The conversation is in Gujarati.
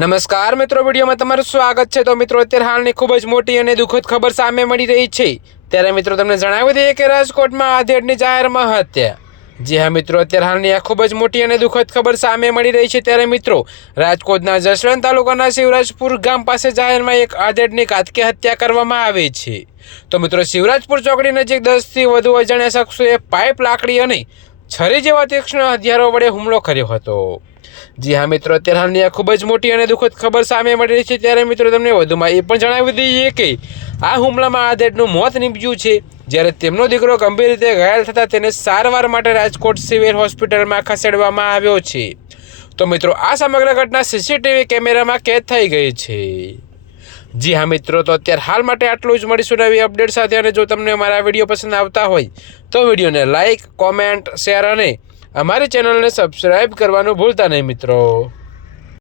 નમસ્કાર મિત્રો, વિડીયોમાં તમારું સ્વાગત છે। તો મિત્રો, અત્યારે હાલની ખૂબ જ મોટી અને દુઃખદ ખબર સામે મળી રહી છે। ત્યારે મિત્રો તમને જણાવી દઈએ કે રાજકોટમાં આધેડની જાહેરમાં હત્યા। જી હા મિત્રો, અત્યારે હાલની આ ખૂબ જ મોટી અને દુઃખદ ખબર સામે મળી રહી છે। ત્યારે મિત્રો, રાજકોટના જસવંત તાલુકાના શિવરાજપુર ગામ પાસે જાહેરમાં એક આધેડની ઘાતકી હત્યા કરવામાં આવી છે। તો મિત્રો, શિવરાજપુર ચોકડી નજીક 10થી વધુ અજાણ્યા શખ્સોએ પાઇપ, લાકડી અને છરી જેવા તીક્ષ્ણ હથિયારો વડે હુમલો કર્યો હતો। જી હા મિત્રો, અત્યારે હાલની આ ખૂબ જ મોટી અને દુઃખદ ખબર સામે મળી રહી છે। ત્યારે મિત્રો, તમને વધુમાં એ પણ જણાવી દઈએ કે આ હુમલામાં આધેડનું મોત નીપજ્યું છે, જ્યારે તેમનો દીકરો ગંભીર રીતે ઘાયલ થતાં તેને સારવાર માટે રાજકોટ સિવિલ હોસ્પિટલમાં ખસેડવામાં આવ્યો છે। તો મિત્રો, આ સમગ્ર ઘટના સીસીટીવી કેમેરામાં કેદ થઈ ગઈ છે। જી હા મિત્રો, તો અત્યારે હાલ માટે આટલું જ। મળીશું નવી અપડેટ સાથે। અને જો તમને અમારા વિડીયો પસંદ આવતા હોય તો વિડીયોને લાઇક, કોમેન્ટ, શેર અને અમારી ચેનલને સબસ્ક્રાઈબ કરવાનું ભૂલતા નહીં મિત્રો।